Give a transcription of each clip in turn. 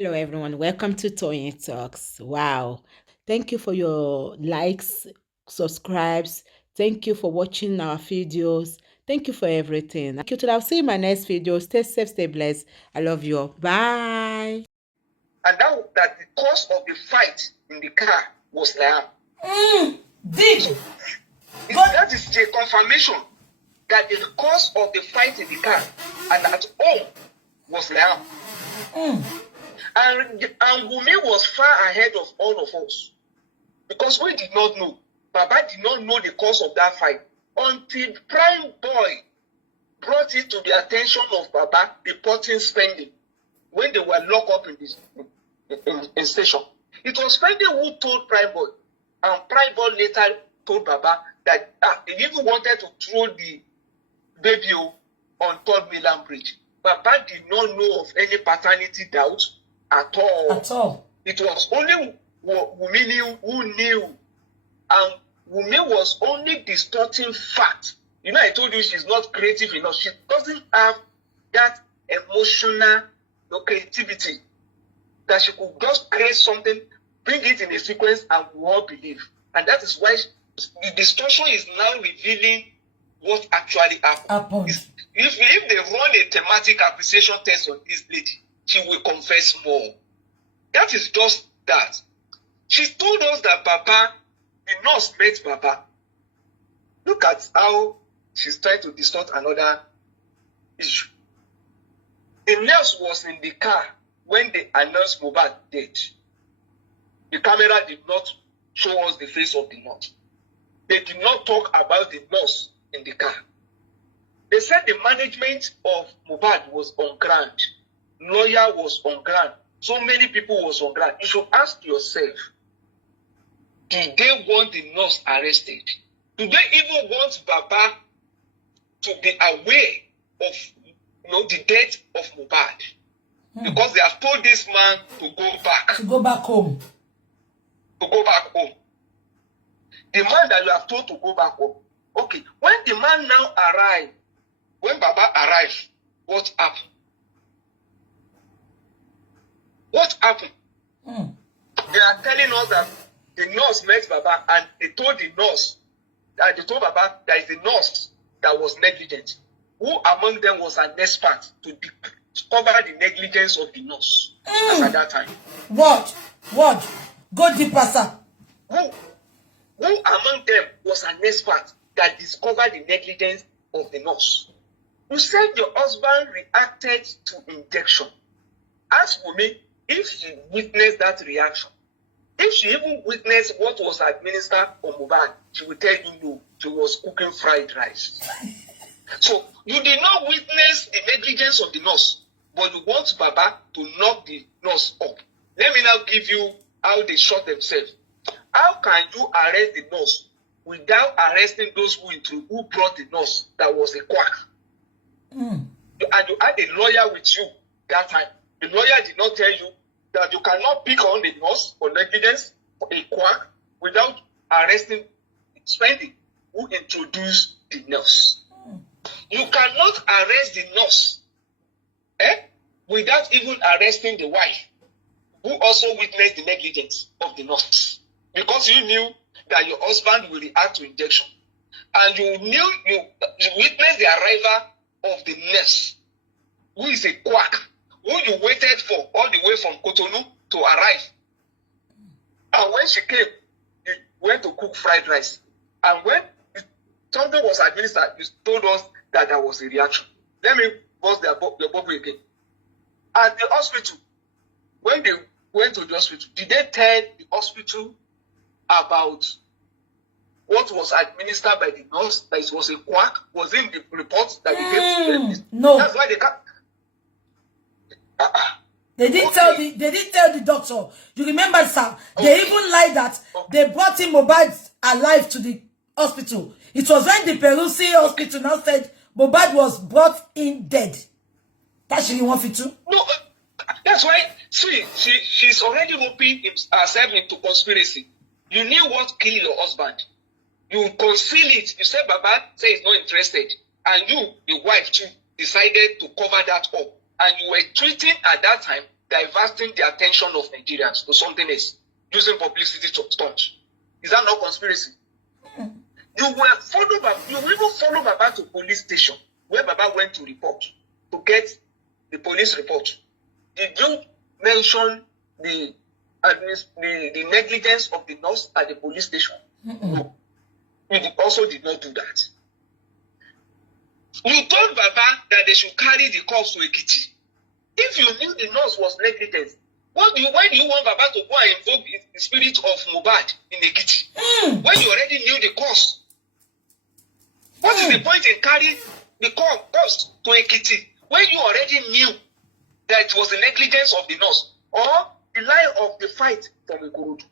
Hello, everyone. Welcome to Toyeen Talks. Wow. Thank you for your likes, subscribes. Thank you for watching our videos. Thank you for everything. Thank you. Till I'll see you in my next video. Stay safe, stay blessed. I love you all. Bye. And that the cause of the fight in the car was Liam. Deep. So, that is the confirmation that the cause of the fight in the car and at home was Liam. And Wunmi was far ahead of all of us because we did not know. Baba did not know the cause of that fight until Prime Boy brought it to the attention of Baba reporting spending when they were locked up in this in station. It was spending who told Prime Boy, and Prime Boy later told Baba that he even wanted to throw the baby on Third Mainland Bridge. Baba did not know of any paternity doubt at all. At all. It was only Wunmi who knew, and Wunmi was only distorting fact. You know, I told you she's not creative enough. She doesn't have that emotional creativity that she could just create something, bring it in a sequence, and we all believe. And that is why the distortion is now revealing what actually happened. If they run a thematic appreciation test on this lady, she will confess more. That is just that. She told us that Baba, the nurse met Baba. Look at how she's trying to distort another issue. The nurse was in the car when they announced Moad dead. The camera did not show us the face of the nurse. They did not talk about the nurse in the car. They said the management of Moad was on ground. Lawyer was on ground. So many people was on ground. You should ask yourself, did they want the nurse arrested? Do they even want Baba to be aware of the death of Moad? Because they have told this man to go back. To go back home. To go back home. The man that you have told to go back home. Okay, when the man now arrived, when Baba arrived, what happened? What happened? They are telling us that the nurse met Baba and they told Baba that is the nurse that was negligent. Who among them was an expert to discover the negligence of the nurse at that time? What? Go deeper, sir. Who among them was an expert that discovered the negligence of the nurse? You said your husband reacted to injection. Ask Wunmi if she witnessed that reaction. If she even witnessed what was administered on Moad, she will tell you no, she was cooking fried rice. So you did not witness the negligence of the nurse, but you want Baba to knock the nurse up. Let me now give you how they shot themselves. How can you arrest the nurse without arresting those who brought the nurse that was a quack? And you had a lawyer with you that time. The lawyer did not tell you that you cannot pick on the nurse for negligence, for a quack, without arresting spending who introduced the nurse. You cannot arrest the nurse without even arresting the wife who also witnessed the negligence of the nurse. Because you knew that your husband will react to injection. And you witnessed the arrival of the nurse, who is a quack, who you waited for all the way from Cotonou to arrive. And when she came, you went to cook fried rice. And when something was administered, you told us that there was a reaction. Let me bust your bubble again. At the hospital, when they went to the hospital, did they tell the hospital about what was administered by the nurse, that it was a quack? Was in the report that they gave to them? No. That's why they can't. They didn't tell the doctor. You remember, sir? They even lied that they brought him Moad alive to the hospital. It was when the Perusi hospital now said Moad was brought in dead. That's really want to. No, that's why she's already roping herself into conspiracy. You knew what killed your husband. You conceal it. You said Baba said he's not interested. And you, the wife too, decided to cover that up. And you were treating at that time diverting the attention of Nigerians to something else, using publicity to stunt. Is that not conspiracy? You will even follow Baba to police station where Baba went to report to get the police report. Did you mention the negligence of the nurse at the police station? No. You also did not do that. You told Baba that they should carry the corpse to Ekiti. If you knew the nurse was negligent, why do you want Baba to go and invoke the spirit of Moad in Ekiti? When you already knew the cause. What is the point in carrying the corpse to Ekiti when you already knew that it was the negligence of the nurse or the lie of the fight from Ikorodu?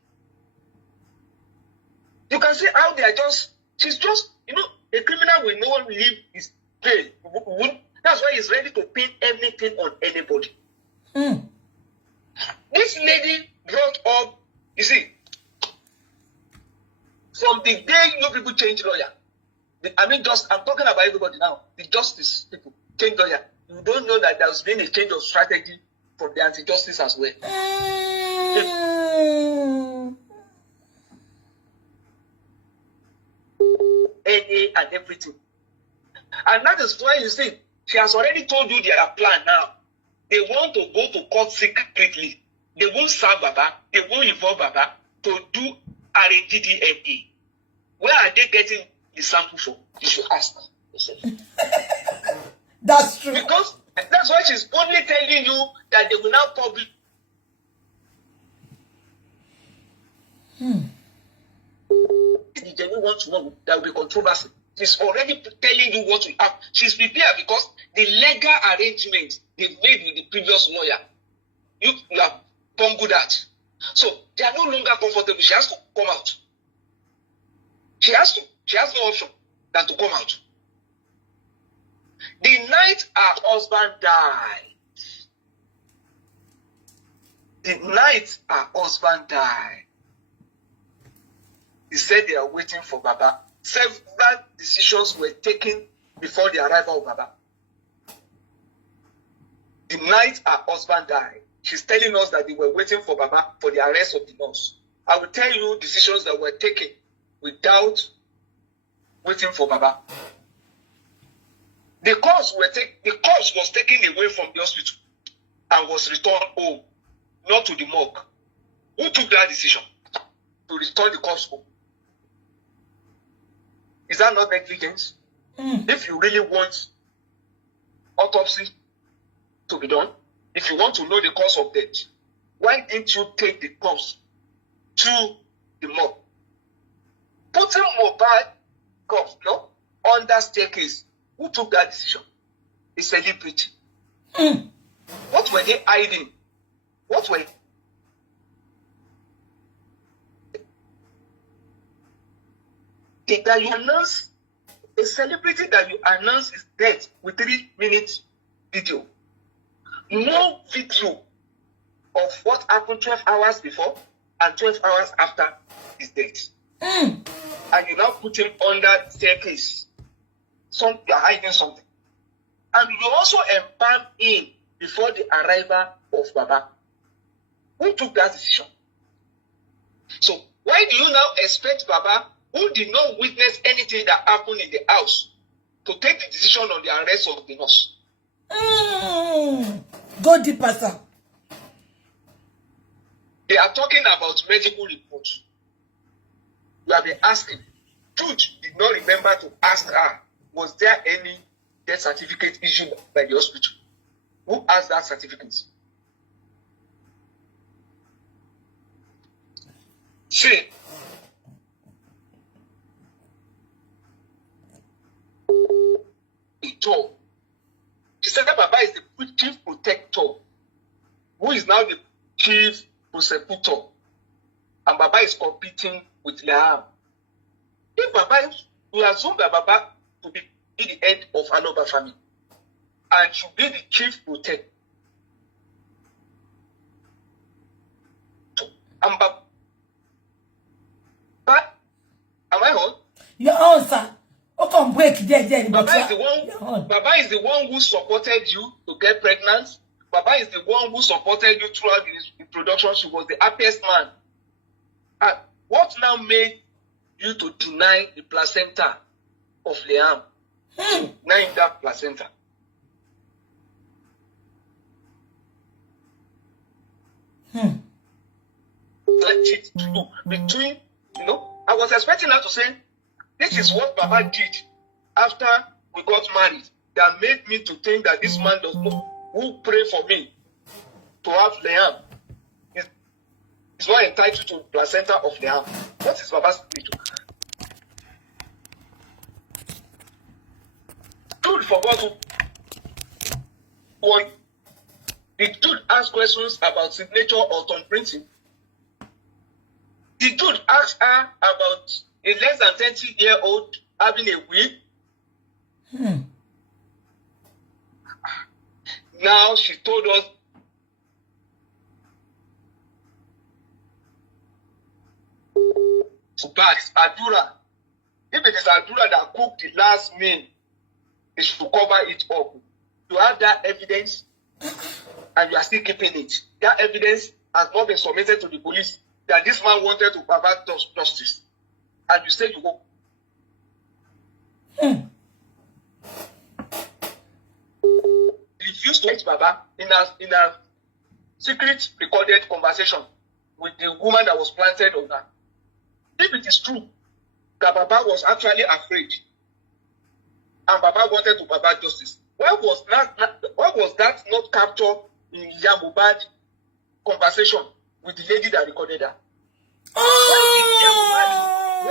You can see how they are she's just, a criminal will not leave his bail. That's why he's ready to pin everything on anybody. This lady brought up, you see, from the day people change lawyer, I'm talking about everybody now, the justice people change lawyer. You don't know that there's been a change of strategy from the anti-justice as well. NA and everything. And that is why you see, she has already told you their plan now. They want to go to court secretly. They won't serve Baba. They won't involve Baba to do RADDMA. Where are they getting the sample from? You should ask them. That's true. Because that's why she's only telling you that they will now publish. The genuine want to know there will be controversy. She's already telling you what will happen. She's prepared because the legal arrangements they made with the previous lawyer, you have bungled that. So they are no longer comfortable. She has to come out. She has no option than to come out. The night her husband died, he said they are waiting for Baba. Several decisions were taken before the arrival of Baba. The night her husband died, she's telling us that they were waiting for Baba for the arrest of the nurse. I will tell you decisions that were taken without waiting for Baba. The corpse was taken away from the hospital and was returned home, not to the morgue. Who took that decision to return the corpse home? Is that not negligence? If you really want autopsy to be done, if you want to know the cause of death, why didn't you take the corpse to the morgue? Putting Moad corpse on that staircase, who took that decision? A celebrity. What were they hiding? What were that you announce a celebrity that you announce is dead with 3 minutes video? No video of what happened 12 hours before and 12 hours after his death. And you now put him under staircase. You are hiding something. And you also embalm him before the arrival of Baba. Who took that decision? So why do you now expect Baba, who did not witness anything that happened in the house, to take the decision on the arrest of the nurse? Go deeper, sir. They are talking about medical reports. You have been asking. Chude did not remember to ask her, was there any death certificate issued by the hospital? Who asked that certificate? See, she said that Baba is the chief protector, who is now the chief prosecutor, and Baba is competing with Liam. If Baba, we assume that Baba to be the head of Aloba family and should be the chief protector. And Baba, am I on? You're on, sir. Baba is the one who supported you to get pregnant. Baba is the one who supported you throughout the production. She was the happiest man. And what now made you to deny the placenta of Liam? Deny that placenta. Between, I was expecting her to say, this is what Baba did after we got married that made me to think that this man does not, who pray for me to have Liam is not entitled to placenta of Liam. What is Baba's spirit? Chude forgot to one. Did Chude ask questions about signature or thumbprinting? Did Chude ask her about a less than 20-year-old having a will? Now she told us bags, Adura. If it is Adura that cooked the last meal, they should cover it up. You have that evidence and you are still keeping it. That evidence has not been submitted to the police that this man wanted to provide justice. And you say you go. Refused to meet Baba in a secret recorded conversation with the woman that was planted on her. If it is true that Baba was actually afraid and Baba wanted to provide justice, why was that not captured in Moad conversation with the lady that recorded her?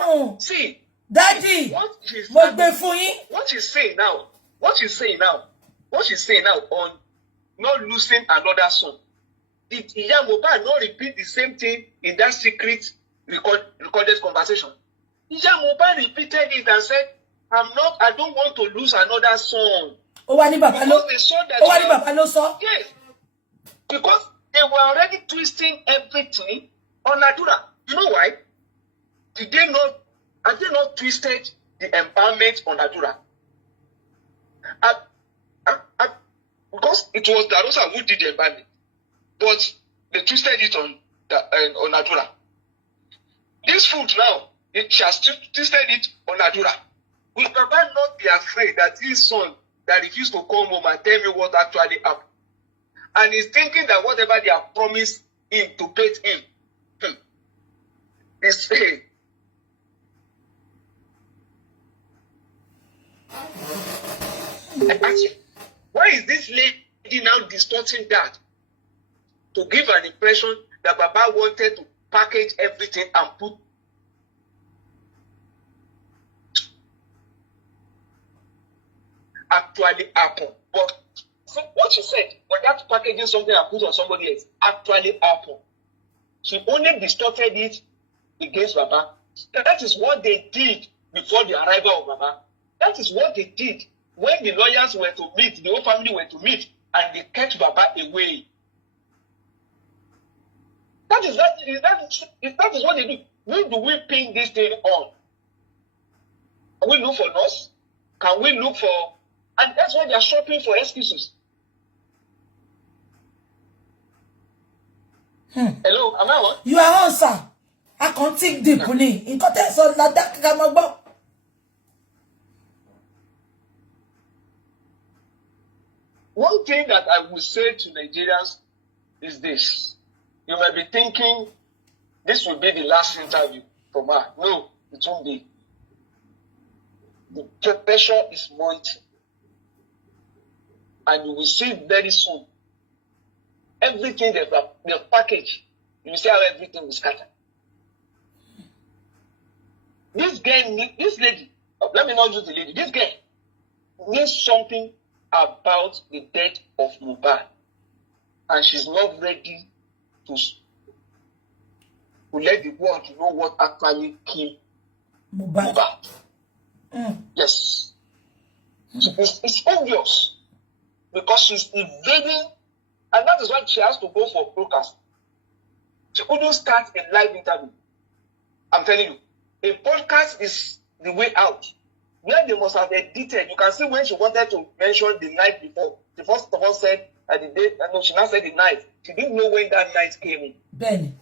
Oh, see, Daddy, what she's saying now on not losing another son. Did Moad not repeat the same thing in that secret recorded conversation? Moad repeated it and said, I don't want to lose another son. Yes. Because they were already twisting everything on Adura. You know why? Have they not twisted the empowerment on Adura? Because it was Darosa who did the empowerment. But they twisted it on Adura. This food now, she has twisted it on Adura. Will Baba not be afraid that his son that refused to come home and tell me what actually happened? And he's thinking that whatever they have promised him to pay him is fair. Why is this lady now distorting that to give an impression that Baba wanted to package everything and put actually happen? But see, what she said, when that packaging something and put on somebody else actually happen, she only distorted it against Baba. That is what they did before the arrival of Baba. That is what they did when the lawyers were to meet, the whole family were to meet, and they kept Baba away. That is what they do. Who do we pin this thing on? Can we look for nurse? Can we look for... And that's why they are shopping for excuses. Hello, am I on? You are on, sir. I can't think deeply. In context of that, one thing that I would say to Nigerians is this. You might be thinking this will be the last interview from her. No, it won't be. The pressure is mounting. And you will see very soon everything they package. You will see how everything will scatter. This lady, let me not use the lady, this girl needs something about the death of Moad. And she's not ready to let the world know what actually killed Moad. Yes. It's obvious. Because she's evading, and that is why she has to go for broadcast. She couldn't start a live interview. I'm telling you, a podcast is the way out. Where they must have edited. You can see when she wanted to mention the night before. She first of all said at the day. No, she now said the night. She didn't know when that night came in. Benny.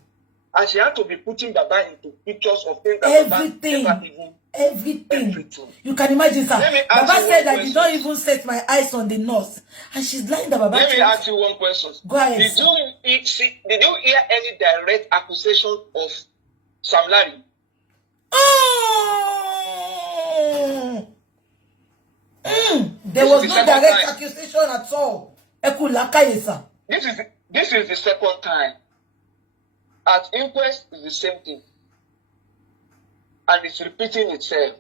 And she had to be putting Baba into pictures of things that Everything. Baba never even. Everything. You can imagine, sir. Baba said that you don't even set my eyes on the nurse. And she's lying that Baba. Let me ask you one question. Go ahead. Did you hear any direct accusation of Sam Larry? There was no direct accusation at all. This is the second time. At inquest, is the same thing. And it's repeating itself.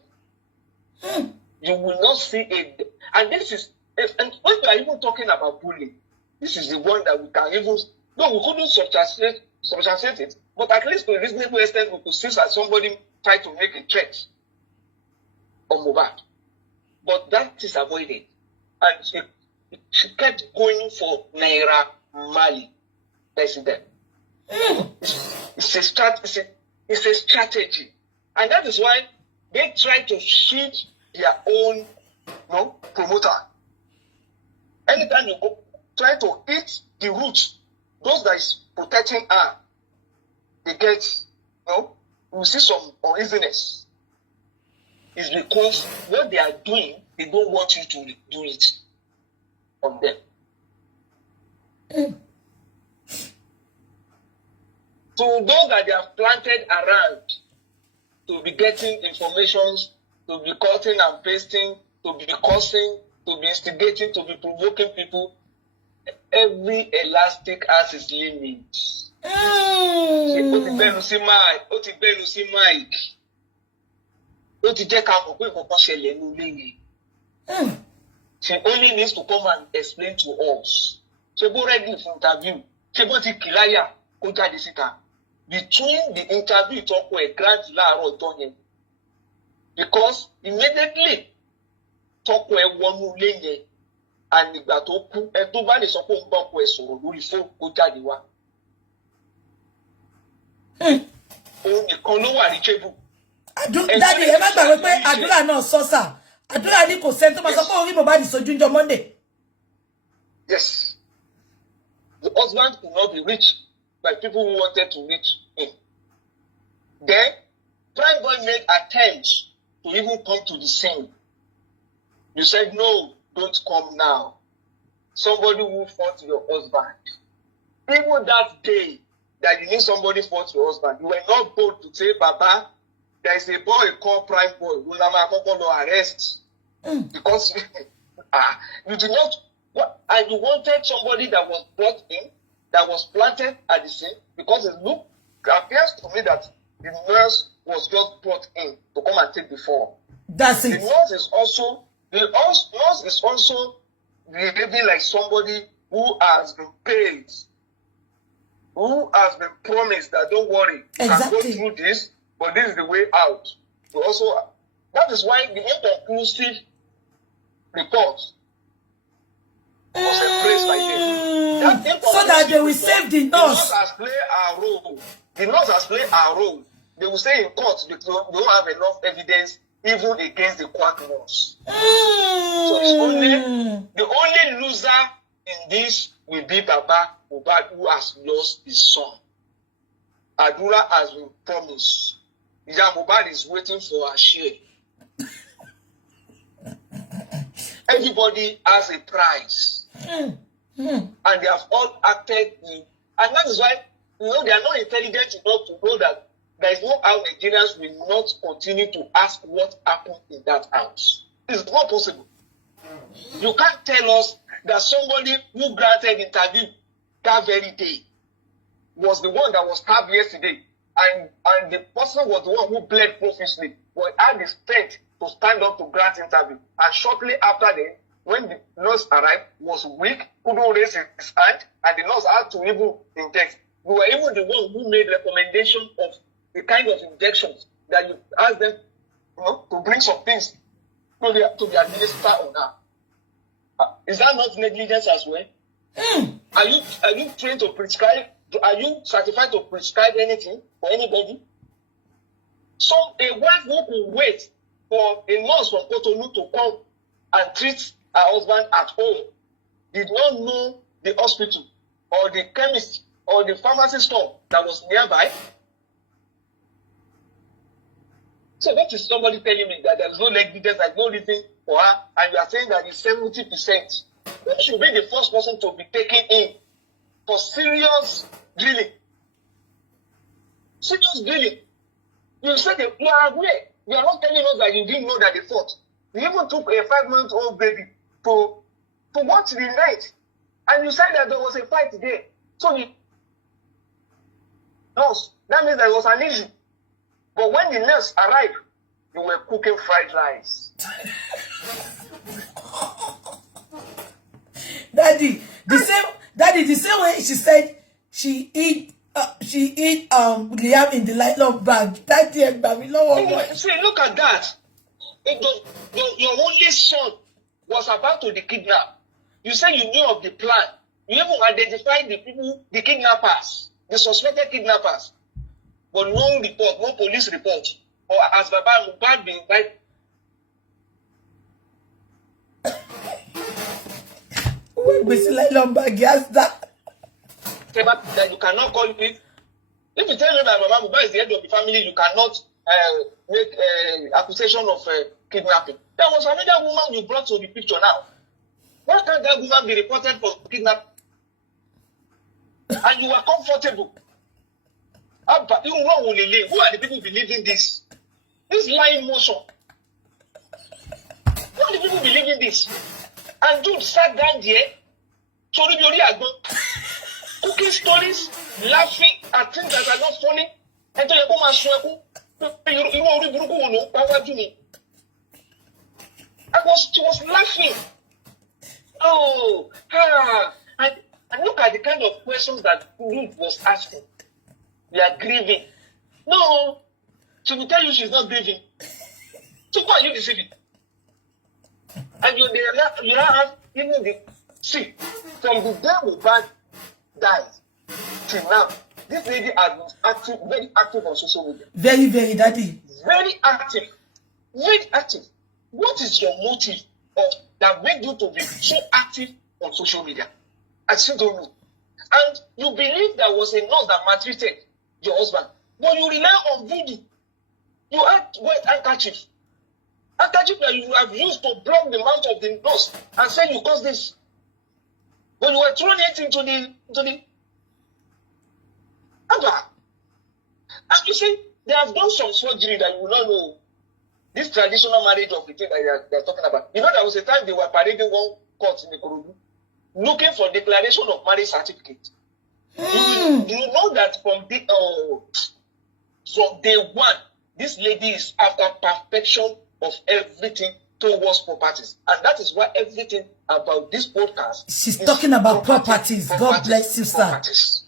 You will not see it. And this is, and when we are even talking about bullying, this is the one that we can even, no, we couldn't substantiate it, but at least to a reasonable extent, we could see that somebody tried to make a threat on Moad. But that is avoided. And she kept going for Naira Marley president. It's a strategy. And that is why they try to shield their own promoter. Anytime you go, try to eat the roots, those that is protecting her, they get, we see some uneasiness. It's because what they are doing, they don't want you to do it on them. So those that they have planted around to be getting informations, to be cutting and pasting, to be cursing, to be instigating, to be provoking people, every elastic has its limits. She only needs to come and explain to us. She go ready for interview. She go to Kilaya, Koja Disita. Between the interview, talk with a grand Laro Donye. Because immediately, talk with one Mulenye, and the Batoku, and two body support talk with so before Koja Diwa. Only Koloa Richebu. Daddy, remember when Adula no Sosa? Adula ni ko send to my support him about this on Monday. Yes. The husband could not be reached by people who wanted to reach him. Then, Prime Boy made attempts to even come to the scene. You said, no, don't come now. Somebody who fought your husband. Even that day that you need somebody fought your husband, you were not bold to say, Baba, there is a boy called Prime Boy who will arrest. Because you did not, and you wanted somebody that was brought in, that was planted at the scene, because it appears to me that the nurse was just brought in to come and take the form. That's it. The nurse is also behaving like somebody who has been paid, who has been promised that don't worry, you can go through this, but this is the way out. So also, that is why the inconclusive report was embraced by them. So that they will save the nurse. The nurse has played our role. The nurse has played our role. They will say in court they don't have enough evidence even against the quack nurse. So it's the only loser in this will be Baba Moad, who has lost his son. Adura has been promised. Moad is waiting for her share. Everybody has a prize. And they have all acted in, and that is why they are not intelligent enough to know that there is no how Nigerians will not continue to ask what happened in that house. It's not possible. You can't tell us that somebody who granted interview that very day was the one that was stabbed yesterday, and the person was the one who bled profusely, but had the strength to stand up to grant interview. And shortly after that, when the nurse arrived, was weak, couldn't raise his hand, and the nurse had to even inject. We were even the one who made recommendation of the kind of injections that you ask them, to bring some things to be administered on her. Is that not negligence as well? Are you trained to prescribe? Are you certified to prescribe anything for anybody? So a wife who could wait for a nurse from Cotonou to come and treat her husband at home did not know the hospital or the chemist or the pharmacy store that was nearby? So that is somebody telling me that there's no negligence, there's no reason for her, and you are saying that it's 70%. Who should be the first person to be taken in for serious drilling? Serious drilling. You said that you are aware. You are not telling us that you didn't know that they fought. You even took a 5-month-old baby to watch the night. And you said that there was a fight there. So you nurse, that means there was an issue. But when the nurse arrived, you were cooking fried rice. Daddy, the same way she said she eat Liam in the nylon bag. Daddy and Baby, see, look at that. Your only son was about to be kidnapped. You said you knew of the plan. You even identified the people, the kidnappers, the suspected kidnappers. But no report, no police report. Or as Baba Moad being invited. We see nylon bag, yes, that you cannot call it. If you tell me that Baba Moad is the head of the family, you cannot make accusation of kidnapping. There was another woman you brought to the picture now. Why can't that woman be reported for kidnapping? And you were comfortable. Who are the people believing this? This lying motion. Who are the people believing this? And Jude sat down there, cooking stories, laughing at things that are not funny. And so you come and she was laughing. Oh, and look at the kind of questions that Jude was asking. We are grieving. No, she will tell you she's not grieving. So who are you deceiving? And you now have even the see from the day Moad died till now, this lady has been active, very active on social media. very, very, Daddy. Very active. Very active. What is your motive of that made you to be so active on social media? I still don't know. And you believe there was a nurse that maltreated your husband, but you rely on voodoo. You had wet handkerchief that you have used to block the mouth of the nurse and say you caused this. But you were throwing it into the Abba. And you see, they have done some surgery that you will not know. This traditional marriage of the thing that they are talking about. You know, there was a time they were parading one court in the Ikorodu, looking for declaration of marriage certificate. You know that from day one, this lady is after perfection of everything towards properties. And that is why everything about this podcast She's talking about properties. God bless you, sir. properties.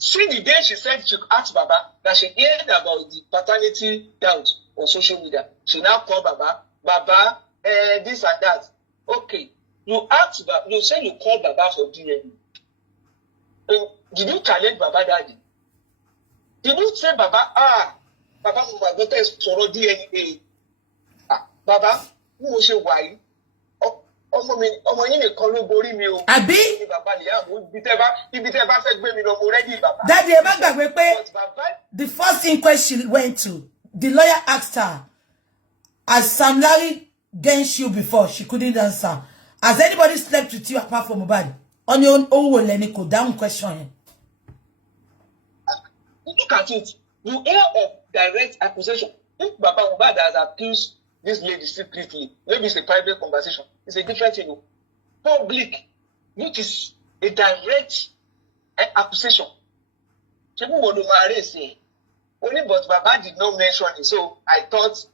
See, the day she said she asked Baba that she heard about the paternity doubt on social media, she now called Baba, this and that. Okay, you asked Baba, you said you called Baba for DNA. Did you challenge Baba Daddy? Did you say Baba, Baba, my daughter is for DNA? Baba, who was your wife? Ọmọ yín nìkan ló borí mi o. Àbí? Daddy, ẹ má gbàgbé pé the first inquest she went to, the lawyer asked her, has Sam Larry against you before? She couldn't answer. Has anybody slept with you apart from Moad? On your own, Lenny, go down question. Look at it. You hear of direct accusation. If Baba Moad has accused this lady secretly, maybe it's a private conversation. It's a different thing. Public, which is a direct accusation. People want to marry, say, only but Baba did not mention it. So I thought,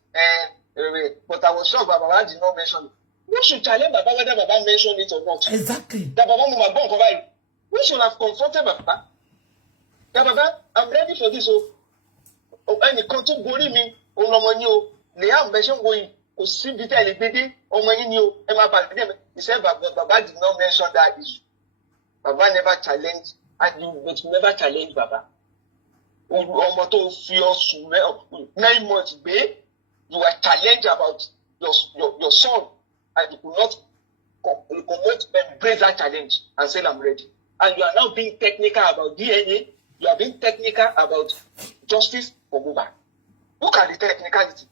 but I was sure Baba did not mention it. We should challenge Baba whether Baba mentioned it or not. Exactly. That Baba Moad go cover it. We should have confronted Baba. That Baba, I'm ready for this. And you come to worry me. Liam mentioned going to see the baby. He said, but Baba did not mention that issue. Baba never challenged, and you but never challenge Baba. 9 months, babe, you were challenged about your son, and you could not embrace that challenge and say, I'm ready. And you are now being technical about DNA. You are being technical about justice for Mohbad. Look at the technicality.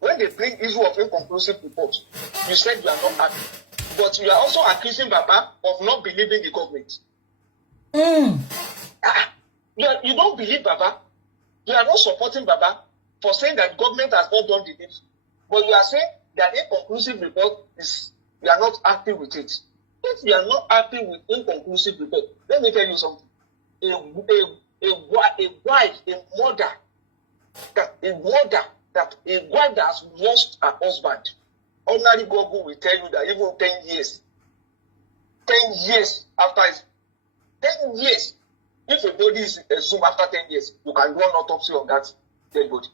When they bring issue of inconclusive report, you said you are not happy. But you are also accusing Baba of not believing the government. You don't believe Baba. You are not supporting Baba for saying that government has not done the deed. But you are saying that inconclusive report you are not happy with it. If you are not happy with inconclusive report, let me tell you something. A wife, a mother that has lost her husband, ordinary Google will tell you that even 10 years after 10 years, if a body is exhumed after 10 years, you can do an autopsy on that dead body.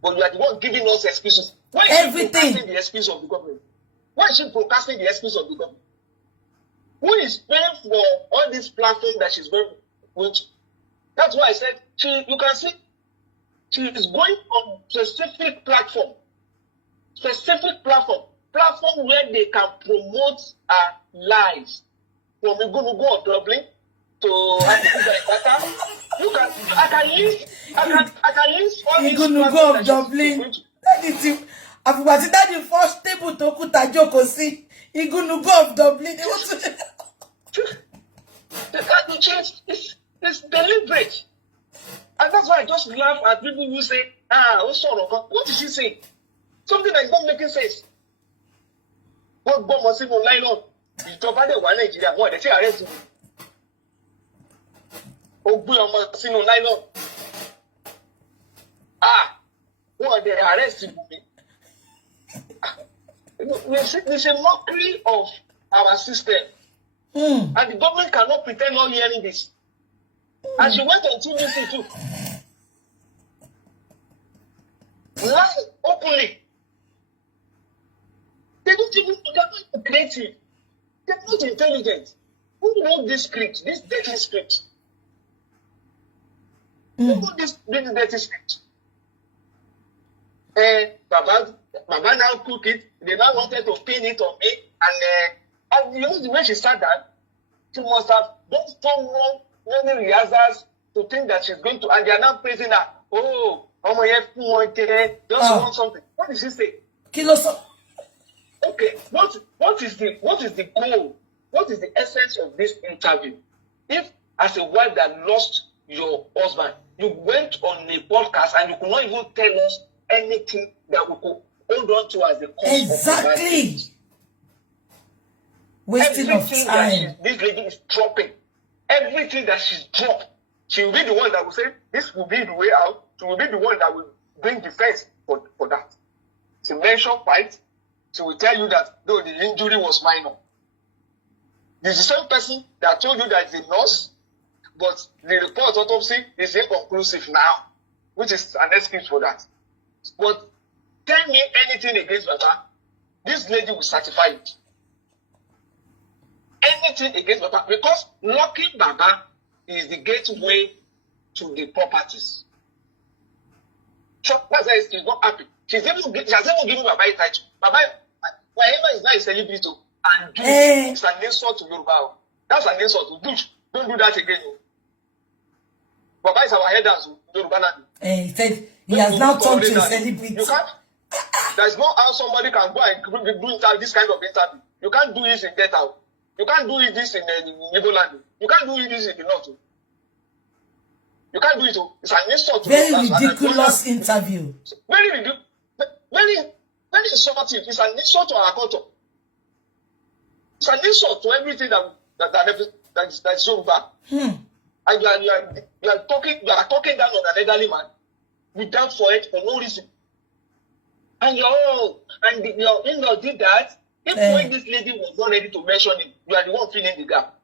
But you are the one giving us excuses. Why is she broadcasting the excuse of the government? Why is she broadcasting the excuse of the government? Who is paying for all this platform that she's going with? That's why I said you can see she is going on specific platform where they can promote her lives. From Igunugo of Dublin to I can list all these Igunugo of Dublin. Àfìgbà tí dáàdi first table tó kú tá jókòó sí Igunugo of Dublin. The change is deliberate. And that's why I just laugh at people who say, what did she say? Something that is not making sense. What bomb was even line up? Ìjọba dẹ̀ wà Nàìjíríà, wọ́n dẹ̀ ṣe arrest me. Ó gbé ọmọ sínú nylon. Wọ́n dẹ̀ arrest me. It's a mockery of our system. And the government cannot pretend not hearing this. And she went on TVC too. Lie openly. They're not creative. They're not intelligent. Who wrote this script, this dirty script? Who wrote this dirty script? Baba now cook it. They now wanted to pin it on me. And you know the way she sat down? She must have done so many rehearsals to think that she's going to, and they are now praising her. Just want something. What did she say? Okay, what is the goal? What is the essence of this interview? If as a wife that lost your husband, you went on a podcast and you could not even tell us anything that we could hold on to as the cause exactly. Of wasting of time. This lady is dropping. Everything that she's dropped, she will be the one that will say, this will be the way out. She will be the one that will bring defense for that. She mentioned fight. She will tell you that though the injury was minor. It's the same person that told you that it's a nurse, but the report autopsy is inconclusive now, which is an excuse for that. But tell me anything against Baba, this lady will certify it. Anything against Baba, because locking Baba is the gateway to the properties. So that's why she's not happy. She has even given Baba a title. Baba, wherever is not a celebrity, and it's an insult to Yoruba. That's an insult to Dude. Don't do that again. Baba is our head as Yoruba land. He said he has now turned to a celebrity. You can't. There's no how somebody can go and do this kind of interview. You can't do this in Get Out. You can't do this in Igbo land. You can't do this in the North. You can't do it. It's an insult to very ridiculous interview. Very ridiculous. Very insulting. It's an insult to our culture. It's an insult to everything that is Yoruba. And you are talking down on an elderly man without for it for no reason. And your in-law did that. When this lady was not ready to mention it, you are the one filling the gap.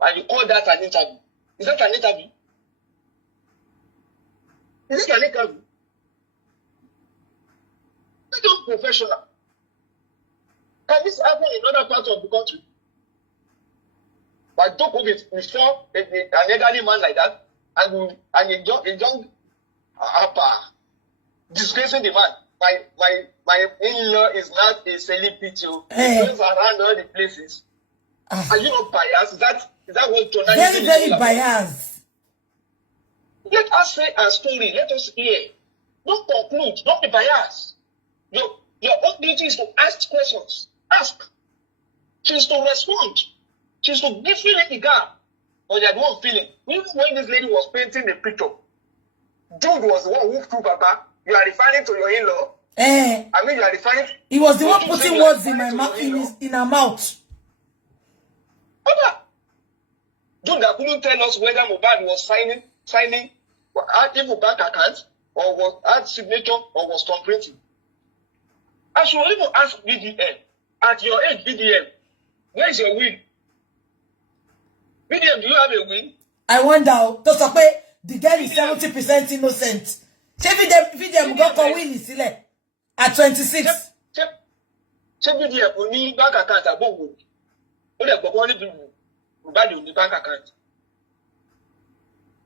And you call that an interview. Is that an interview? Is it an interview? It's not professional. Can this happen in other parts of the country? But talk of it before an elderly man like that, and a young disgracing the man. my in-law is not a celebrity. He goes around all the places. Are you not biased? Is that what journalism very, is very all about? biased. Let us say our story. Let us hear. Don't conclude. Don't be biased. Your own duty is to ask questions. Ask. She's to respond. She's to give feeling the gap. Or the one feeling. Even when this lady was painting the picture, Jude was the one who threw Baba. You are referring to your in-law. I mean, you are referring. He was the one putting words in my mouth, in her mouth. Jude that couldn't tell us whether Moad was signing, had evil bank account, or was had signature, or was thumbprinting. I should even ask BDM. At your age, BDM, where is your win? BDM, do you have a win? I wonder, the girl is 70% innocent. BDM got a win at 26. Check BDM, only bank account above. Only a couple of Moad on the bank account.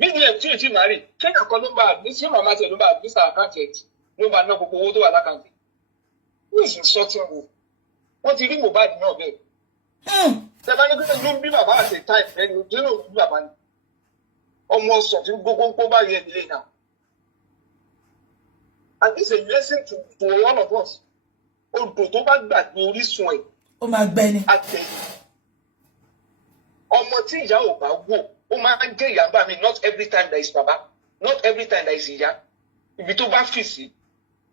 BDM, she married. Check a Columba, this is my matter, this account yet. No, but no, go to an account. Who is insulting you? What do you think about no babe? The man don't be about the time, and you don't know about almost something go back here now. And this is a lesson to all of us. Oh, to back that you this way. Oh my Benny. Ọmọ tí ìyá ò bá wò, ó máa ń jẹ́ ìyá bá mi. Not every time there is Baba, not every time there is ìyá. Ibi tó bá fì sí,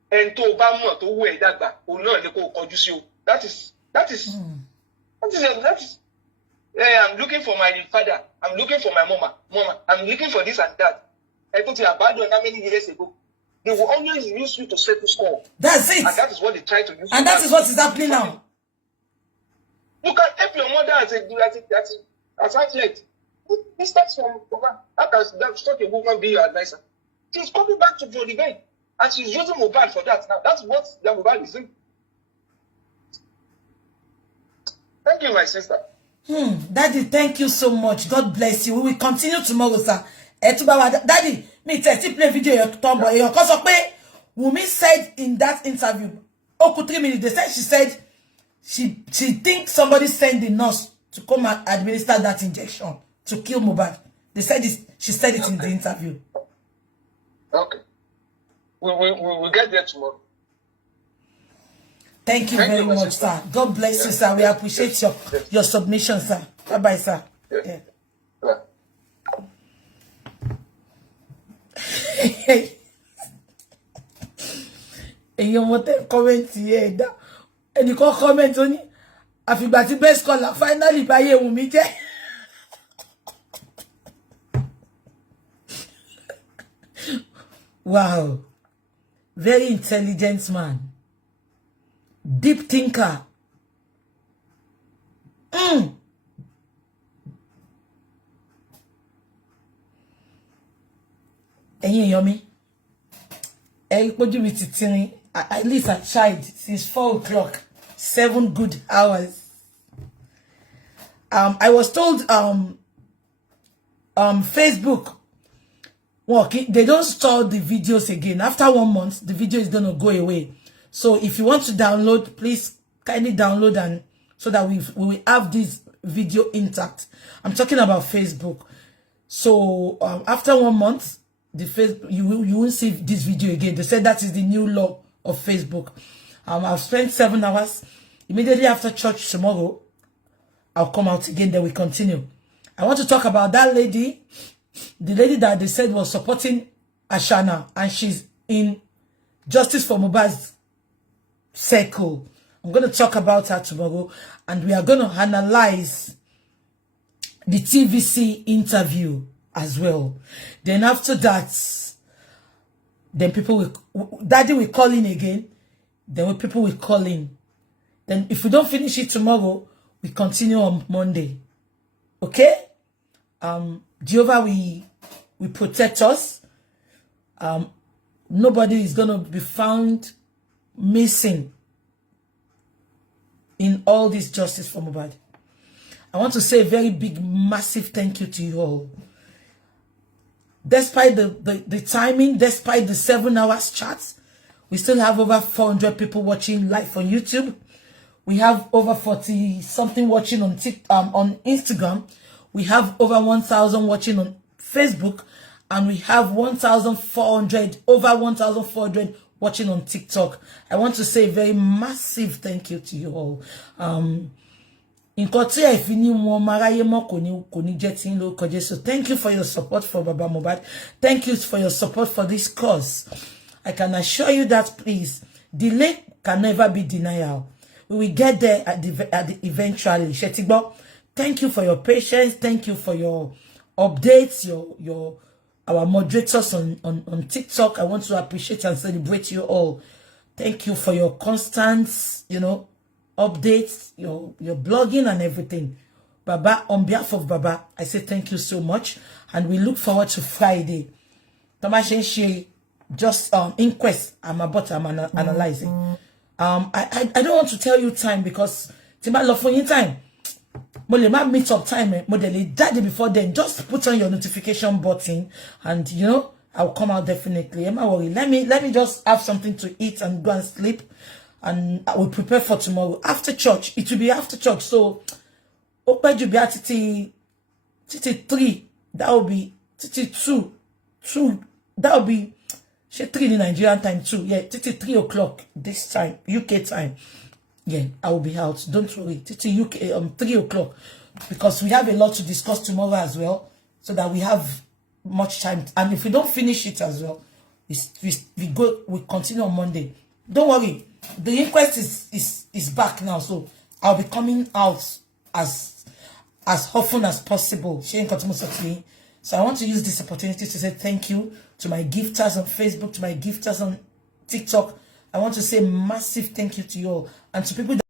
ẹni tó bá mọ̀ tó wù ẹ́ dàgbà, òun náà lè kó kọjú sí o. That is. I'm looking for my father. I'm looking for my mama. I'm looking for this and that. I put you abandoned how many years ago? They will always use you to settle score. That's it. And that is what they try to use. And that is what is happening now. You can help your mother as athlete. This starts from Mama. How can such a woman be your advisor? She's coming back for the game. And she's using Moad for that now. That's what the Moad is doing. Thank you, my sister. Daddy, thank you so much. God bless you. We will continue tomorrow, sir. Daddy, me still play video your tomboy. Because Wunmi said in that interview, 3 minutes, they said she thinks somebody sent the nurse to come and administer that injection to kill Moad. They said this, she said it in the interview. Okay. We'll get there tomorrow. Thank you very much, sir. God bless you, sir. We appreciate your submission, sir. Bye-bye, sir. Yeah. And you want to comment here? And you can comment on it. I feel that the best caller finally by you, Wunmi. Wow. Very intelligent man. Deep thinker. Yomi. At least I tried since 4 o'clock. 7 good hours. I was told Facebook, well, they don't store the videos again. After 1 month, the video is gonna go away. So if you want to download, please kindly download, and so that we will have this video intact. I'm talking about Facebook. So after 1 month, the Facebook you won't see this video again. They said that is the new law of Facebook. I've spent 7 hours. Immediately after church tomorrow, I'll come out again. Then we continue. I want to talk about that lady, the lady that they said was supporting Ashana, and she's in Justice for Moad's circle. I'm going to talk about her tomorrow, and we are going to analyze the TVC interview as well. Then after that, then people will, Daddy will call in again. Then people will call in. Then if we don't finish it tomorrow, we continue on Monday. Okay? Jehovah will protect us. Nobody is going to be found missing in all this justice for Moad. I want to say a very big, massive thank you to you all. Despite the timing, despite the 7 hours chats, We still have over 400 people watching live on YouTube. We have over 40 something watching on on Instagram. We have over 1,000 watching on Facebook, and we have 1,400, over 1,400 watching on TikTok. I want to say a very massive thank you to you all. So thank you for your support for Baba Moad. Thank you for your support for this cause. I can assure you that, please, delay can never be denial. We will get there eventually. Shetigbo, thank you for your patience. Thank you for your updates, our moderators on TikTok. I want to appreciate and celebrate you all. Thank you for your constant, updates, your blogging and everything. Baba, on behalf of Baba, I say thank you so much, and we look forward to Friday. Tomashenshi, just inquest I'm analyzing. I don't want to tell you time because Timba love for you time. Molema meet up time, modeli daddy before then. Just put on your notification button, and I'll come out definitely. Am I worried? Let me just have something to eat and go and sleep, and I will prepare for tomorrow. After church, it will be after church. So open you be at titi 3. That will be titi 2. That will be 3 in Nigerian time too. Yeah, titi 3 o'clock this time, UK time. Yeah, I will be out. Don't worry. Titi UK 3 o'clock, because we have a lot to discuss tomorrow as well, so that we have much time. And if we don't finish it as well, we continue on Monday. Don't worry. The inquest is back now, so I'll be coming out as often as possible. So I want to use this opportunity to say thank you to my gifters on Facebook, to my gifters on TikTok. I want to say massive thank you to you all, and to people that